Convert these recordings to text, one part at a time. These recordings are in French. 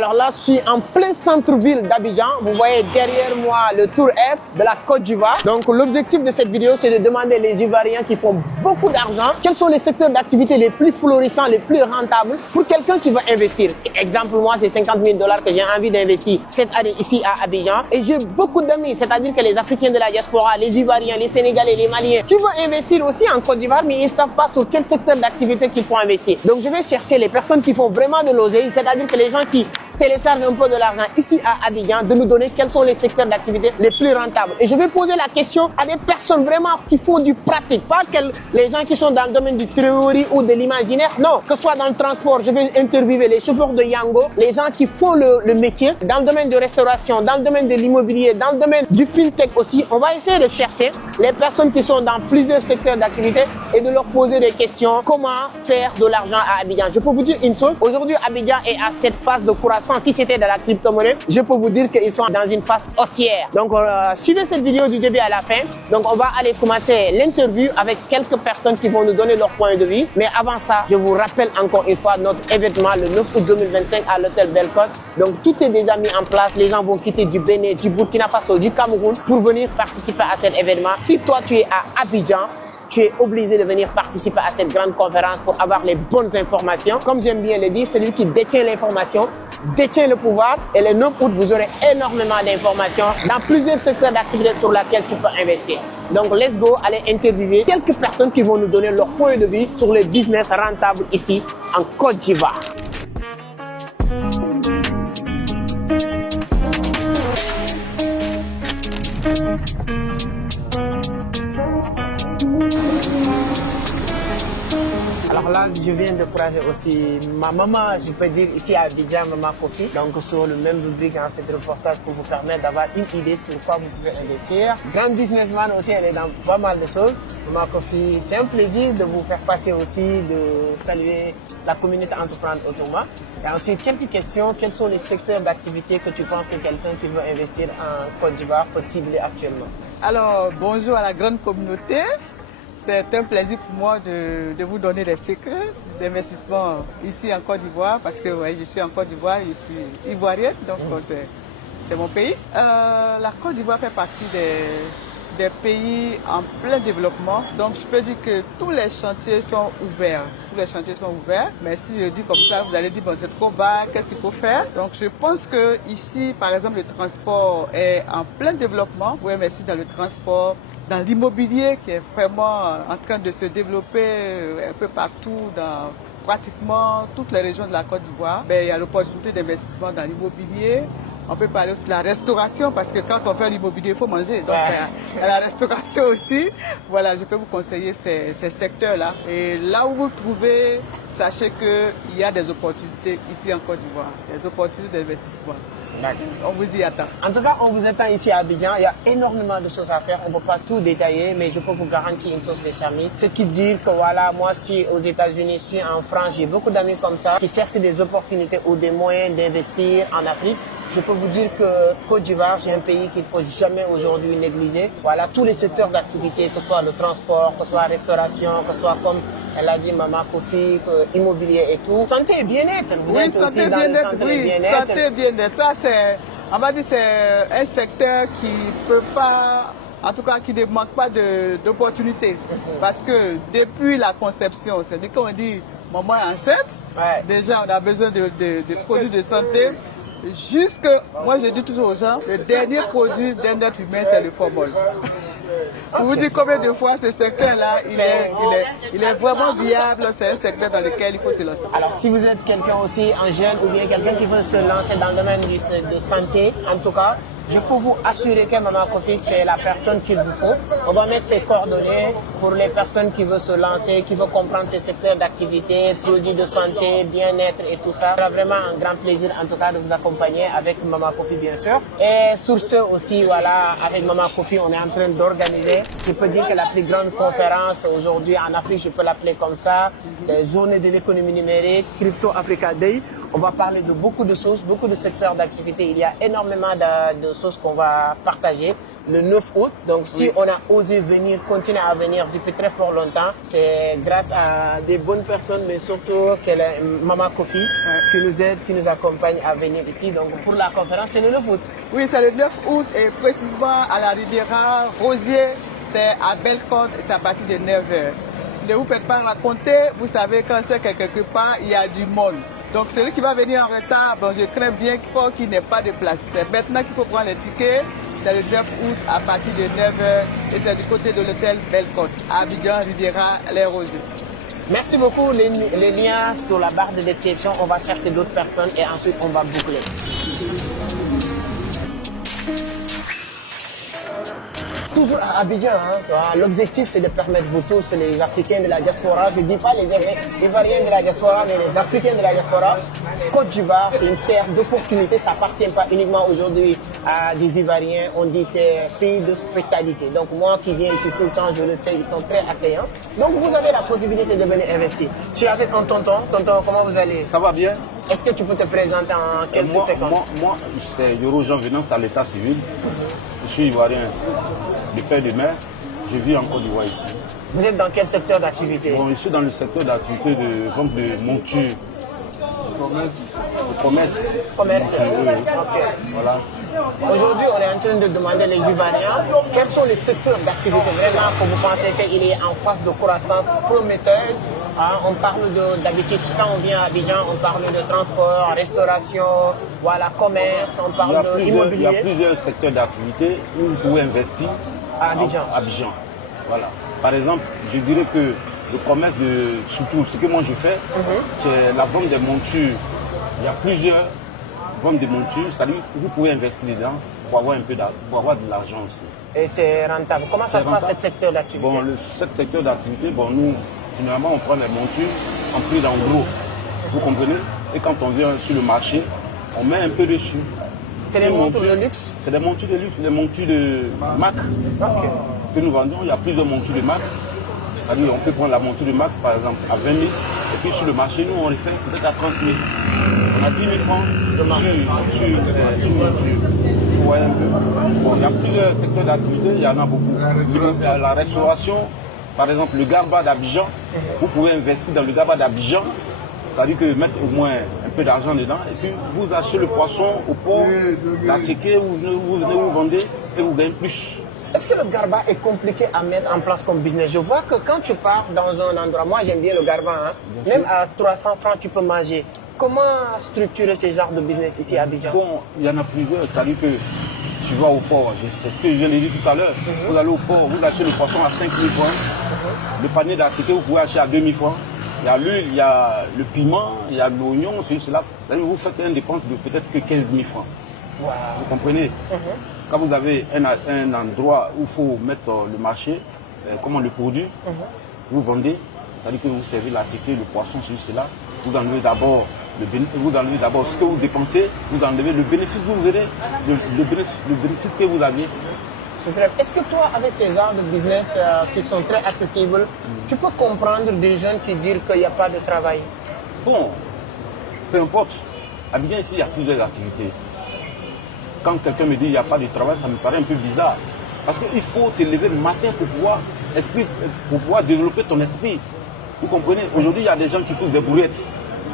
Alors là, je suis en plein centre-ville d'Abidjan. Vous voyez derrière moi le Tour F de la Côte d'Ivoire. Donc l'objectif de cette vidéo, c'est de demander les Ivoiriens qui font beaucoup d'argent, quels sont les secteurs d'activité les plus florissants, les plus rentables pour quelqu'un qui veut investir. Exemple, moi, c'est 50 000 $ que j'ai envie d'investir cette année ici à Abidjan. Et j'ai beaucoup d'amis, c'est-à-dire que les Africains de la diaspora, les Ivoiriens, les Sénégalais, les Maliens, qui veulent investir aussi en Côte d'Ivoire, mais ils ne savent pas sur quel secteur d'activité qu'il faut investir. Donc je vais chercher les personnes qui font vraiment de l'oseille, c'est-à-dire que les gens qui téléchargent un peu de l'argent ici à Abidjan, de nous donner quels sont les secteurs d'activité les plus rentables. Et je vais poser la question à des personnes vraiment qui font du pratique, pas les gens qui sont dans le domaine du théorie ou de l'imaginaire. Non, que ce soit dans le transport, je vais interviewer les chauffeurs de Yango, les gens qui font le métier, dans le domaine de restauration, dans le domaine de l'immobilier, dans le domaine du fintech aussi. On va essayer de chercher les personnes qui sont dans plusieurs secteurs d'activité et de leur poser des questions. Comment faire de l'argent à Abidjan? Je peux vous dire une chose, aujourd'hui Abidjan est à cette phase de croissance. Si c'était de la crypto-monnaie, je peux vous dire qu'ils sont dans une phase haussière. Donc, suivez cette vidéo du début à la fin. Donc, on va aller commencer l'interview avec quelques personnes qui vont nous donner leur point de vue. Mais avant ça, je vous rappelle encore une fois notre événement le 9 août 2025 à l'hôtel Bellecote. Donc, tout est déjà mis en place. Les gens vont quitter du Bénin, du Burkina Faso, du Cameroun pour venir participer à cet événement. Si toi, tu es à Abidjan, tu es obligé de venir participer à cette grande conférence pour avoir les bonnes informations. Comme j'aime bien le dire, celui qui détient l'information détient le pouvoir. Et le 9 août, vous aurez énormément d'informations dans plusieurs secteurs d'activité sur lesquels tu peux investir. Donc, let's go, aller interviewer quelques personnes qui vont nous donner leur point de vue sur les business rentables ici en Côte d'Ivoire. Alors là, je viens de croiser aussi ma maman, je peux dire ici à Abidjan, Maman Kofi. Donc sur le même rubrique, hein, c'est un reportage pour vous permettre d'avoir une idée sur quoi vous pouvez investir. Grande businessman aussi, elle est dans pas mal de choses. Maman Kofi, c'est un plaisir de vous faire passer aussi, de saluer la communauté entreprendre autour. Et ensuite, quelques questions. Quels sont les secteurs d'activité que tu penses que quelqu'un qui veut investir en Côte d'Ivoire peut cibler actuellement? Alors, bonjour à la grande communauté. C'est un plaisir pour moi de vous donner des secrets d'investissement ici en Côte d'Ivoire parce que ouais, je suis en Côte d'Ivoire, je suis ivoirienne, donc c'est mon pays. La Côte d'Ivoire fait partie des pays en plein développement, donc je peux dire que tous les chantiers sont ouverts. Tous les chantiers sont ouverts, mais si je dis comme ça, vous allez dire bon c'est trop bas, qu'est-ce qu'il faut faire? Donc je pense que ici, par exemple, le transport est en plein développement. Vous pouvez investir dans le transport, dans l'immobilier qui est vraiment en train de se développer un peu partout dans pratiquement toutes les régions de la Côte d'Ivoire. Il y a l'opportunité d'investissement dans l'immobilier. On peut parler aussi de la restauration parce que quand on fait l'immobilier, il faut manger. Donc il y a la restauration aussi. Voilà, je peux vous conseiller ces secteurs-là. Et là où vous trouvez, sachez qu'il y a des opportunités ici en Côte d'Ivoire, des opportunités d'investissement. On vous y attend. En tout cas, on vous attend ici à Abidjan. Il y a énormément de choses à faire. On ne peut pas tout détailler, mais je peux vous garantir une chose de Chami. Ce qui dit que voilà, moi, je suis aux États-Unis, je suis en France, j'ai beaucoup d'amis comme ça qui cherchent des opportunités ou des moyens d'investir en Afrique. Je peux vous dire que Côte d'Ivoire, c'est un pays qu'il ne faut jamais aujourd'hui négliger. Voilà, tous les secteurs d'activité, que ce soit le transport, que ce soit la restauration, que ce soit comme elle a dit Maman Kofi, immobilier et tout. Santé et bien-être. Vous êtes aussi dans le santé et bien-être. Santé et bien-être. Ça, on va dire c'est un secteur qui peut pas, en tout cas qui ne manque pas d'opportunités. Parce que depuis la conception, c'est-à-dire qu'on dit maman est enceinte, déjà on a besoin de produits de santé. Moi je dis toujours aux gens, le dernier produit d'un être humain c'est le formol. Pour vous dire combien de fois ce secteur-là, il est vraiment viable, c'est un secteur dans lequel il faut se lancer. Alors si vous êtes quelqu'un aussi, un jeune ou bien quelqu'un qui veut se lancer dans le domaine de santé, en tout cas, je peux vous assurer que Maman Kofi, c'est la personne qu'il vous faut. On va mettre ses coordonnées pour les personnes qui veulent se lancer, qui veulent comprendre ces secteurs d'activité, produits de santé, bien-être et tout ça. Ce sera vraiment un grand plaisir en tout cas de vous accompagner avec Maman Kofi bien sûr. Et sur ce aussi, voilà, avec Maman Kofi, on est en train d'organiser, je peux dire que la plus grande conférence aujourd'hui en Afrique, je peux l'appeler comme ça, les journées de l'économie numérique, Crypto Africa Day, On va parler de beaucoup de choses, beaucoup de secteurs d'activité. Il y a énormément de choses qu'on va partager. Le 9 août, donc si on a osé venir, continuer à venir depuis très fort longtemps, c'est grâce à des bonnes personnes, mais surtout Maman Kofi qui nous aide, qui nous accompagne à venir ici. Donc pour la conférence, c'est le 9 août. Oui, c'est le 9 août et précisément à la Riviera Rosier, c'est à Bellecote et c'est à partir de 9h. Ne vous faites pas raconter, vous savez quand c'est que quelque part, il y a du monde. Donc celui qui va venir en retard, bon, je crains bien qu'il n'ait pas de place. C'est maintenant qu'il faut prendre les tickets. C'est le 9 août à partir de 9h et c'est du côté de l'hôtel Bellecote, à Abidjan, Riviera, les Rosiers. Merci beaucoup. Les liens sur la barre de description. On va chercher d'autres personnes et ensuite on va boucler. Toujours à Abidjan, hein. L'objectif c'est de permettre vous tous, les Africains de la diaspora, je ne dis pas les Ivoiriens de la diaspora, mais les Africains de la diaspora. Côte d'Ivoire, c'est une terre d'opportunités, ça n'appartient pas uniquement aujourd'hui à des Ivoiriens, on dit pays d'hospitalité. Donc moi qui viens ici tout le temps, je le sais, ils sont très accueillants. Donc vous avez la possibilité de venir investir. Je suis avec un tonton. Tonton, comment vous allez? Ça va bien? Est-ce que tu peux te présenter en quelques secondes? Moi, c'est Yoro Jean Venance à l'état civil. Je suis ivoirien de père et de mère. Je vis en Côte d'Ivoire ici. Vous êtes dans quel secteur d'activité? Bon, je suis dans le secteur d'activité de vente de monture. Commerce. Commerce. Ok. Voilà. Aujourd'hui, on est en train de demander les Ivoiriens quels sont les secteurs d'activité vraiment que vous pensez qu'il est en phase de croissance prometteuse. On parle d'habitude, quand on vient à Abidjan, on parle de transport, restauration, voilà, commerce, on parle d'immobilier. Il y a plusieurs secteurs d'activité où vous pouvez investir à Abidjan. Abidjan. Voilà. Par exemple, je dirais que le commerce, surtout ce que moi je fais, c'est la vente des montures. Il y a plusieurs ventes de montures, c'est-à-dire que vous pouvez investir dedans pour avoir un peu pour avoir de l'argent aussi. Et c'est rentable. Comment ça se passe, ce secteur d'activité? Bon, ce secteur d'activité, bon, nous, généralement, on prend les montures en prix en gros. Vous comprenez? Et quand on vient sur le marché, on met un peu dessus. C'est des montures de luxe? C'est des montures de luxe, des montures de marque que nous vendons. Il y a plusieurs montures de marque. C'est-à-dire on peut prendre la monture de marque, par exemple, à 20 000. Et puis sur le marché, nous, on les fait peut-être à 30 000. On a 10 000 francs sur une monture. Vous voyez un peu. Bon, il y a plusieurs secteurs d'activité, il y en a beaucoup. La restauration, par exemple, le Garba d'Abidjan. Vous pouvez investir dans le Garba d'Abidjan. C'est-à-dire que mettre au moins un peu d'argent dedans. Et puis vous achetez le poisson au port, la ticket, vous venez vous vendez et vous gagnez plus. Est-ce que le garba est compliqué à mettre en place comme business? Je vois que quand tu pars dans un endroit, moi j'aime bien le garba, hein, même à 300 francs tu peux manger. Comment structurer ce genre de business ici à Abidjan? Bon, il y en a plusieurs. C'est-à-dire que tu vas au port, c'est ce que je viens de dire tout à l'heure. Vous allez au port, vous achetez le poisson à 5 000 francs. Le panier d'article, vous pouvez acheter à 2 000 francs. Il y a l'huile, il y a le piment, il y a l'oignon, cela. C'est-à-dire que vous faites une dépense de peut-être que 15 000 francs. Wow. Vous comprenez? Quand vous avez un endroit où il faut mettre le marché, comment le produit, vous vendez, c'est-à-dire que vous servez l'article, le poisson, cela, vous enlevez d'abord ce que vous dépensez, vous enlevez le bénéfice que vous verrez, le bénéfice que vous aviez. Est-ce que toi, avec ces genres de business qui sont très accessibles, tu peux comprendre des jeunes qui disent qu'il n'y a pas de travail? Bon, peu importe. Abidjan, ici, il y a plusieurs activités. Quand quelqu'un me dit qu'il n'y a pas de travail, ça me paraît un peu bizarre. Parce qu'il faut te lever le matin pour pouvoir développer ton esprit. Vous comprenez? Aujourd'hui, il y a des gens qui poussent des brouettes.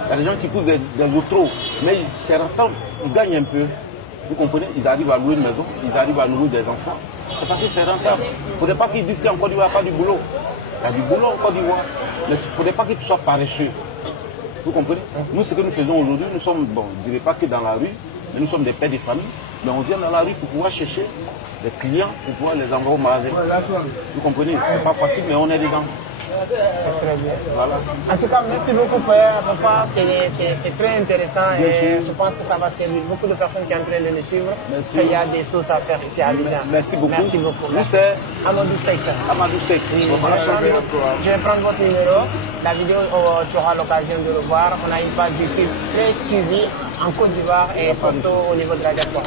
Il y a des gens qui poussent des autos. Mais c'est rentable, ils gagnent un peu. Vous comprenez? Ils arrivent à louer une maison, ils arrivent à nourrir des enfants. C'est parce que c'est rentable. Il ne faudrait pas qu'ils disent qu'en Côte d'Ivoire, il n'y a pas de boulot. Il y a du boulot en Côte d'Ivoire. Mais il ne faudrait pas que tu sois paresseux. Vous comprenez? Nous, ce que nous faisons aujourd'hui, nous sommes, bon, je ne dirais pas que dans la rue, mais nous sommes des pères de famille. Mais on vient dans la rue pour pouvoir chercher des clients, pour pouvoir les envoyer au magasin. Vous comprenez? Ce n'est pas facile, mais on est dedans. C'est très bien. Voilà. En tout cas, merci beaucoup, Père, papa. C'est très intéressant et je pense que ça va servir beaucoup de personnes qui sont en train de nous suivre. Merci. Il y a des choses à faire ici à Abidjan. Merci beaucoup. Merci beaucoup. Vous, c'est Amadou Seck. Amadou Seck. Je vais prendre votre numéro. La vidéo, tu auras l'occasion de le voir. On a une page YouTube très suivie en Côte d'Ivoire et surtout au niveau de la diaspora.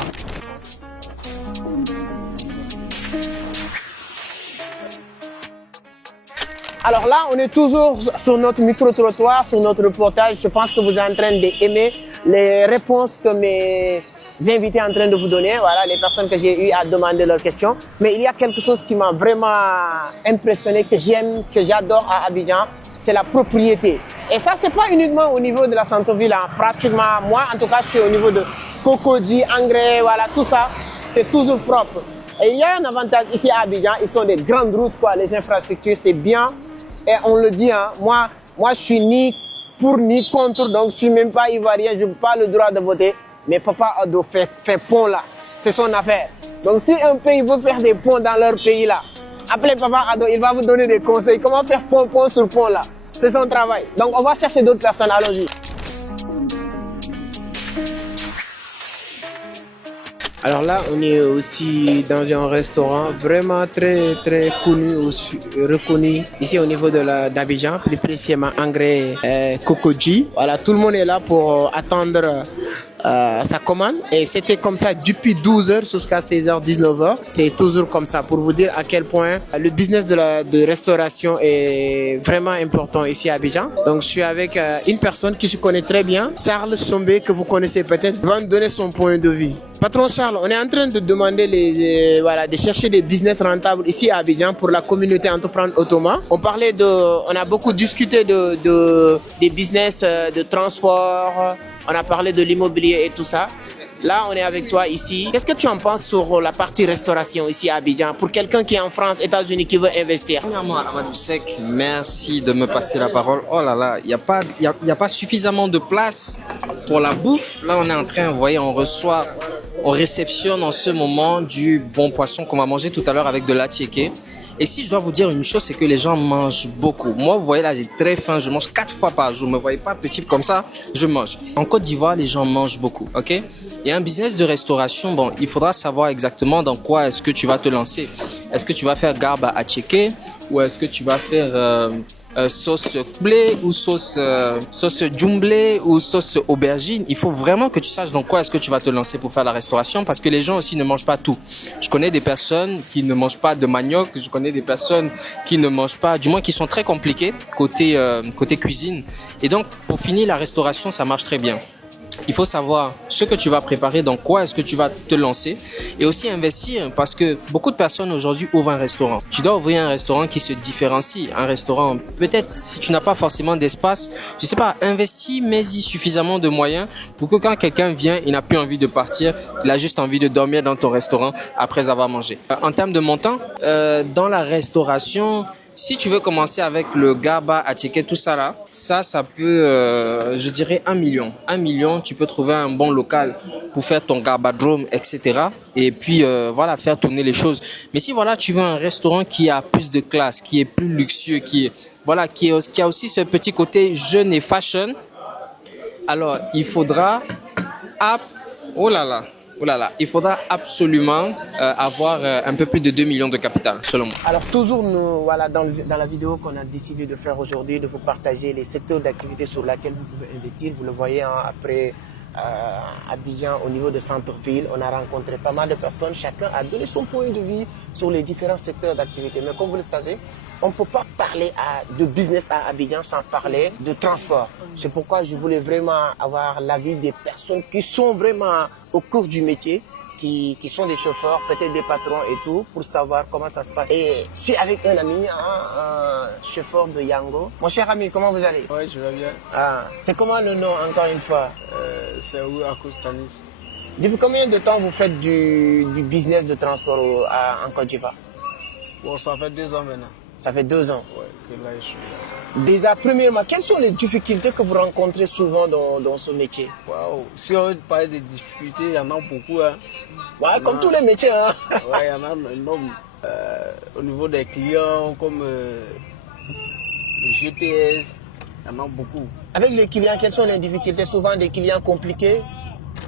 Alors là, on est toujours sur notre micro-trottoir, sur notre reportage. Je pense que vous êtes en train d'aimer les réponses que mes invités sont en train de vous donner. Voilà, les personnes que j'ai eu à demander leurs questions. Mais il y a quelque chose qui m'a vraiment impressionné, que j'aime, que j'adore à Abidjan, c'est la propriété. Et ça, c'est pas uniquement au niveau de la centre-ville. Hein. Pratiquement, moi, en tout cas, je suis au niveau de Cocody, Engrais, voilà, tout ça, c'est toujours propre. Et il y a un avantage ici à Abidjan, ils sont des grandes routes, quoi, les infrastructures, c'est bien. Et on le dit, hein, moi, je suis ni pour ni contre, donc je suis même pas ivoirien, je n'ai pas le droit de voter. Mais Papa Ado fait pont là, c'est son affaire. Donc si un pays veut faire des ponts dans leur pays là, appelez Papa Ado, il va vous donner des conseils. Comment faire pont sur pont là, c'est son travail. Donc on va chercher d'autres personnes, allons-y. Alors là, on est aussi dans un restaurant vraiment très connu, aussi, reconnu ici au niveau d'Abidjan, plus précisément Engrais Cocody. Voilà, tout le monde est là pour attendre sa commande et c'était comme ça depuis 12h jusqu'à 16h, 19h. C'est toujours comme ça pour vous dire à quel point le business de restauration est vraiment important ici à Abidjan. Donc je suis avec une personne qui se connaît très bien, Charles Sombé, que vous connaissez peut-être. Il va nous donner son point de vue. Patron Charles, on est en train de demander de chercher des business rentables ici à Abidjan pour la communauté entreprendre autrement. On a beaucoup discuté des business de transport, on a parlé de l'immobilier et tout ça. Là, on est avec toi ici. Qu'est-ce que tu en penses sur la partie restauration ici à Abidjan pour quelqu'un qui est en France, États-Unis, qui veut investir? Premièrement, Amadou Sek, merci de me passer la parole. Oh là là, il n'y a pas suffisamment de place pour la bouffe. Là, on est en train, vous voyez, on réceptionne en ce moment du bon poisson qu'on va manger tout à l'heure avec de l'attiéké. Et si je dois vous dire une chose, c'est que les gens mangent beaucoup. Moi, vous voyez là, j'ai très faim, je mange 4 fois par jour. Ne me voyez pas petit comme ça, je mange. En Côte d'Ivoire, les gens mangent beaucoup, ok? Et un business de restauration, bon, il faudra savoir exactement dans quoi est-ce que tu vas te lancer. Est-ce que tu vas faire garba attiéké ou est-ce que tu vas faire sauce blé ou sauce djumblé ou sauce aubergine? Il faut vraiment que tu saches dans quoi est-ce que tu vas te lancer pour faire la restauration parce que les gens aussi ne mangent pas tout. Je connais des personnes qui ne mangent pas de manioc, je connais des personnes qui ne mangent pas, du moins qui sont très compliquées côté cuisine. Et donc pour finir la restauration, ça marche très bien. Il faut savoir ce que tu vas préparer, dans quoi est-ce que tu vas te lancer et aussi investir parce que beaucoup de personnes aujourd'hui ouvrent un restaurant. Tu dois ouvrir un restaurant qui se différencie. Un restaurant, peut-être si tu n'as pas forcément d'espace, je sais pas, investis, mais-y suffisamment de moyens pour que quand quelqu'un vient, il n'a plus envie de partir, il a juste envie de dormir dans ton restaurant après avoir mangé. En termes de montant, dans la restauration, si tu veux commencer avec le garba attiéké, tout ça là, ça peut, je dirais 1 million. 1 million, tu peux trouver un bon local pour faire ton garbadrome, etc. Et puis, voilà, faire tourner les choses. Mais si voilà, tu veux un restaurant qui a plus de classe, qui est plus luxueux, qui a aussi ce petit côté jeune et fashion, alors il faudra, il faudra absolument avoir un peu plus de 2 millions de capital, selon moi. Alors toujours, nous, voilà, dans la vidéo qu'on a décidé de faire aujourd'hui, de vous partager les secteurs d'activité sur lesquels vous pouvez investir. Vous le voyez, hein, après Abidjan, au niveau de centre-ville, on a rencontré pas mal de personnes. Chacun a donné son point de vue sur les différents secteurs d'activité. Mais comme vous le savez, on ne peut pas parler de business à Abidjan sans parler de transport. C'est pourquoi je voulais vraiment avoir l'avis des personnes qui sont vraiment au cours du métier, qui sont des chauffeurs, peut-être des patrons et tout, pour savoir comment ça se passe. Et je suis avec un ami, un chauffeur de Yango. Mon cher ami, comment vous allez? Oui, je vais bien. C'est comment le nom, encore une fois? C'est où à Costanis. Depuis combien de temps vous faites du business de transport en Côte d'Ivoire? Bon, ça fait 2 ans maintenant. Ça fait 2 ans. Oui, que là je suis là. Déjà, premièrement, quelles sont les difficultés que vous rencontrez souvent dans ce métier? Waouh, si on parle des difficultés, il y en a beaucoup. Hein. Ouais, comme tous les métiers. Hein. Oui, il y en a énorme. Au niveau des clients, comme le GPS, il y en a beaucoup. Avec les clients, quelles sont les difficultés? Souvent des clients compliqués?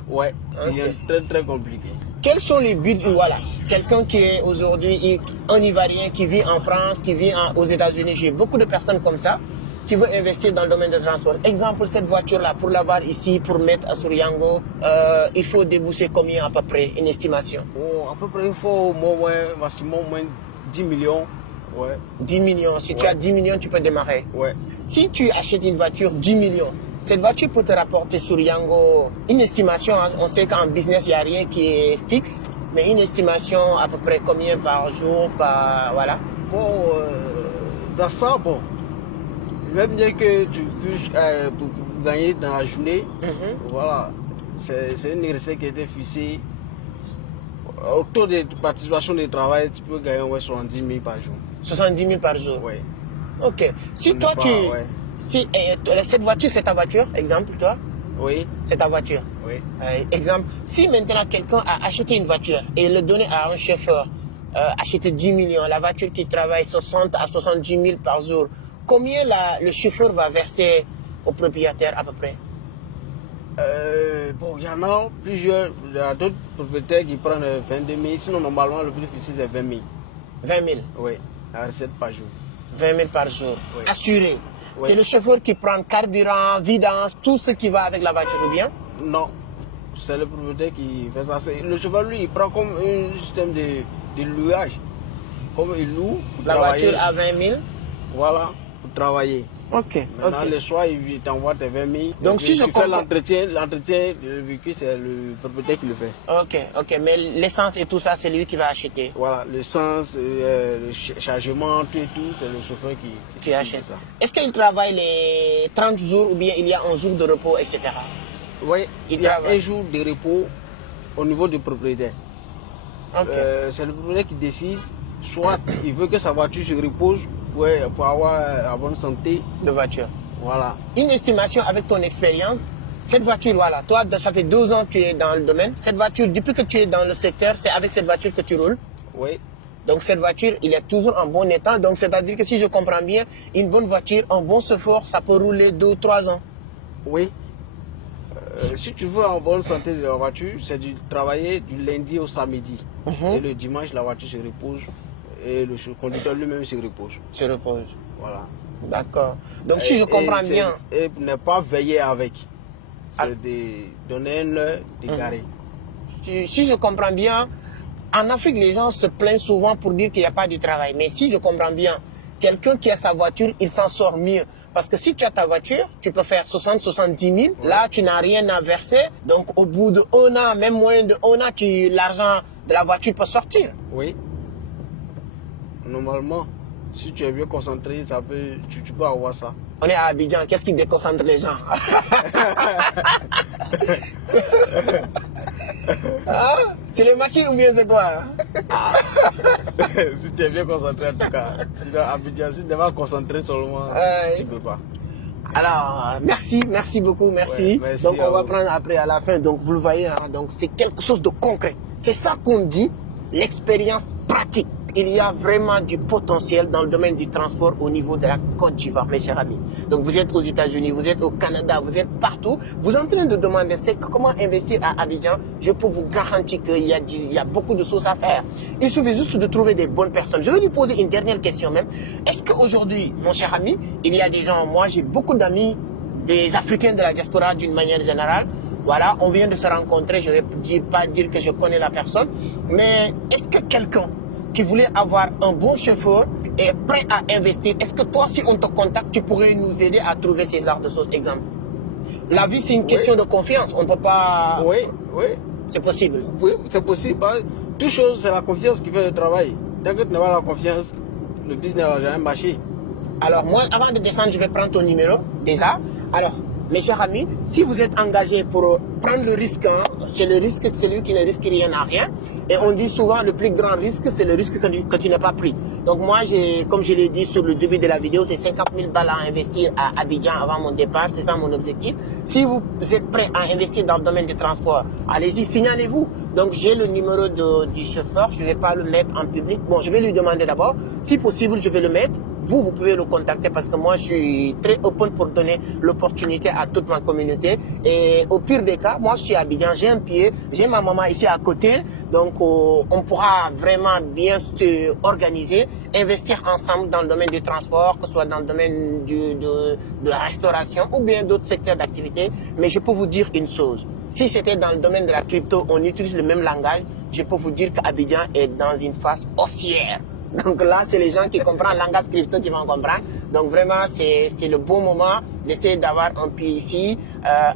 Oui, Okay. Très très compliqué. Quels sont les buts? Voilà, quelqu'un qui est aujourd'hui un Ivoirien qui vit en France, qui vit aux États-Unis. J'ai beaucoup de personnes comme ça qui veulent investir dans le domaine des transports. Exemple, cette voiture-là, pour l'avoir ici, pour mettre à Yango, il faut débourser combien à peu près, une estimation? Bon, à peu près, il faut au moins, maximum, au moins 10 millions Ouais, 10 millions. Si tu as 10 millions, tu peux démarrer. ouais. Si tu achètes une voiture 10 millions, cette voiture peut te rapporter sur Yango une estimation. Hein, on sait qu'en business, il n'y a rien qui est fixe, mais une estimation à peu près combien par jour, voilà. Bon, dans ça, bon, je vais me dire que tu peux pour gagner dans la journée. Voilà, c'est une recette qui a été fixée. Autour de participation de travail, tu peux gagner 70 000 par jour. 70 000 par jour. Oui. Ok. Si On toi, n'est pas- tu... ouais. Si, cette voiture, c'est ta voiture, exemple, toi, Oui, c'est ta voiture. oui. Exemple, si maintenant quelqu'un a acheté une voiture et le donné à un chauffeur, acheté 10 millions, la voiture qui travaille 60 à 70 000 par jour, combien le chauffeur va verser au propriétaire à peu près? Bon, il y en a plusieurs. Il y a d'autres propriétaires qui prennent 22 000. Sinon, normalement, le plus difficile, c'est 20 000. 20 000. Oui, la recette par jour. 20 000 par jour. Oui. Assuré. Oui. C'est le chauffeur qui prend carburant, vidange, tout ce qui va avec la voiture, ou bien? Non, c'est le propriétaire qui fait ça. Le chauffeur, lui, il prend comme un système de louage. Comme il loue pour La travailler. voiture à 20 000. Voilà, pour travailler. Ok. Maintenant, ok. le soir, il t'envoie tes 20 000. Donc, Et si puis, je tu fais comprends- l'entretien du véhicule, c'est le propriétaire qui le fait. Ok. Mais l'essence et tout ça, c'est lui qui va acheter. Voilà, le sens, le chargement, tout et tout, c'est le chauffeur qui Qui s'occupe de achète. ça. Est-ce qu'il travaille les 30 jours ou bien il y a un jour de repos, etc. Oui, il y a travaille. un jour de repos au niveau du propriétaire. Ok. C'est le propriétaire qui décide, soit il veut que sa voiture se repose pour avoir la bonne santé. De voiture. Voilà. Une estimation avec ton expérience. Cette voiture, voilà, toi, ça fait 2 ans que tu es dans le domaine. Cette voiture, depuis que tu es dans le secteur, c'est avec cette voiture que tu roules. Oui, Donc cette voiture, il est toujours en bon état. Donc c'est-à-dire que si je comprends bien, une bonne voiture, un bon chauffeur, ça peut rouler 2 ou 3 ans. oui. Si tu veux en bonne santé de la voiture, c'est de travailler du lundi au samedi. Et le dimanche, la voiture se repose et le conducteur lui-même se repose. Je repose. Voilà. D'accord. Donc si je comprends bien, Et ne pas veiller avec. Ah. C'est de donner une heure de garer. si je comprends bien, en Afrique, les gens se plaignent souvent pour dire qu'il n'y a pas de travail. Mais si je comprends bien, quelqu'un qui a sa voiture, il s'en sort mieux. Parce que si tu as ta voiture, tu peux faire 60-70 000. Là, tu n'as rien à verser. Donc, au bout de 1 an, même moins de 1 an, l'argent de la voiture peut sortir. Oui. Normalement, si tu es bien concentré, tu peux avoir ça. On est à Abidjan, qu'est-ce qui déconcentre les gens? Ah, c'est le maquis ou bien c'est quoi? Si tu es bien concentré en tout cas. Sinon, Abidjan, si tu n'es pas concentré seulement, Ouais. tu ne peux pas. Alors, merci beaucoup, merci. Ouais, merci donc, à on va vous. prendre après à la fin. Donc, vous le voyez, hein, donc c'est quelque chose de concret. C'est ça qu'on dit, l'expérience pratique. Il y a vraiment du potentiel dans le domaine du transport au niveau de la Côte d'Ivoire, mes chers amis. Donc, vous êtes aux États-Unis, vous êtes au Canada, vous êtes partout. Vous êtes en train de demander c'est comment investir à Abidjan. Je peux vous garantir qu'il y a beaucoup de choses à faire. Il suffit juste de trouver des bonnes personnes. Je vais lui poser une dernière question même. Est-ce qu'aujourd'hui, mon cher ami, il y a des gens, moi j'ai beaucoup d'amis, des Africains de la diaspora d'une manière générale. Voilà, on vient de se rencontrer, je ne vais pas dire que je connais la personne, mais est-ce que quelqu'un qui voulait avoir un bon chauffeur est prêt à investir? Est-ce que toi, si on te contacte, tu pourrais nous aider à trouver ces arts de sauce, exemple? La vie, c'est une question de confiance, on ne peut pas... Oui, oui. C'est possible. Oui, c'est possible. Hein. Toute chose, c'est la confiance qui fait le travail. Tant que tu n'as pas la confiance, le business ne va jamais marcher. Alors moi, avant de descendre, je vais prendre ton numéro, déjà. Alors, mes chers amis, si vous êtes engagés pour prendre le risque, hein, c'est le risque, c'est celui qui ne risque rien à rien. Et on dit souvent, le plus grand risque, c'est le risque que tu n'as pas pris. Donc moi, comme je l'ai dit sur le début de la vidéo, c'est 50 000 balles à investir à Abidjan avant mon départ. C'est ça mon objectif. Si vous êtes prêts à investir dans le domaine du transport, allez-y, signalez-vous. Donc j'ai le numéro du chauffeur, je ne vais pas le mettre en public. Bon, je vais lui demander d'abord. Si possible, je vais le mettre. Vous pouvez le contacter parce que moi, je suis très open pour donner l'opportunité à toute ma communauté. Et au pire des cas, moi, je suis à Abidjan, j'ai un pied, j'ai ma maman ici à côté. Donc, on pourra vraiment bien se organiser, investir ensemble dans le domaine du transport, que ce soit dans le domaine de la restauration ou bien d'autres secteurs d'activité. Mais je peux vous dire une chose. Si c'était dans le domaine de la crypto, on utilise le même langage, je peux vous dire qu'Abidjan est dans une phase haussière. Donc là, c'est les gens qui comprennent le langage crypto qui vont comprendre. Donc vraiment, c'est le bon moment d'essayer d'avoir un pied ici,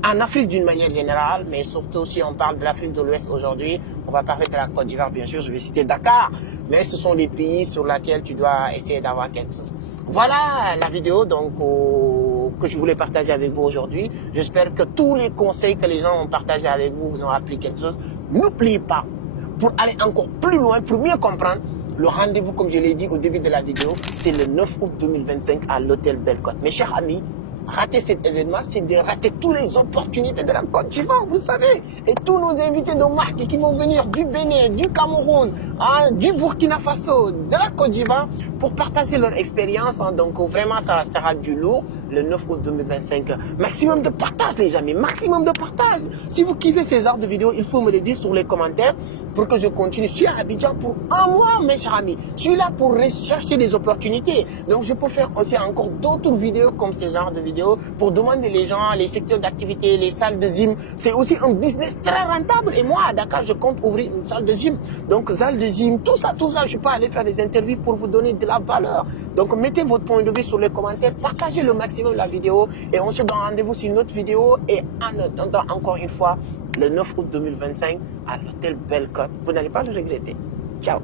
en Afrique d'une manière générale, mais surtout si on parle de l'Afrique de l'Ouest aujourd'hui, on va parler de la Côte d'Ivoire, bien sûr, je vais citer Dakar, mais ce sont des pays sur lesquels tu dois essayer d'avoir quelque chose. Voilà la vidéo donc que je voulais partager avec vous aujourd'hui. J'espère que tous les conseils que les gens ont partagés avec vous, vous ont appris quelque chose. N'oubliez pas, pour aller encore plus loin, pour mieux comprendre, le rendez-vous, comme je l'ai dit au début de la vidéo, c'est le 9 août 2025 à l'hôtel Belle-Côte. Mes chers amis, rater cet événement, c'est de rater toutes les opportunités de la Côte d'Ivoire, vous savez. Et tous nos invités de marque qui vont venir du Bénin, du Cameroun, hein, du Burkina Faso, de la Côte d'Ivoire pour partager leur expérience. Hein. Donc vraiment, ça sera du lourd le 9 août 2025. Maximum de partage, les amis, maximum de partage. Si vous kiffez ces genres de vidéos, il faut me le dire sur les commentaires pour que je continue. Je suis à Abidjan pour un mois, mes chers amis. Je suis là pour rechercher des opportunités. Donc je peux faire aussi encore d'autres vidéos comme ce genre de vidéos pour demander les gens, les secteurs d'activité, les salles de gym. C'est aussi un business très rentable. Et moi, à Dakar, je compte ouvrir une salle de gym. Donc, salle de gym, tout ça, je peux aller faire des interviews pour vous donner de la valeur. Donc, mettez votre point de vue sur les commentaires, partagez le maximum la vidéo et on se donne rendez-vous sur une autre vidéo. Et en attendant, encore une fois, le 9 août 2025 à l'hôtel Belle-Côte. Vous n'allez pas le regretter. Ciao.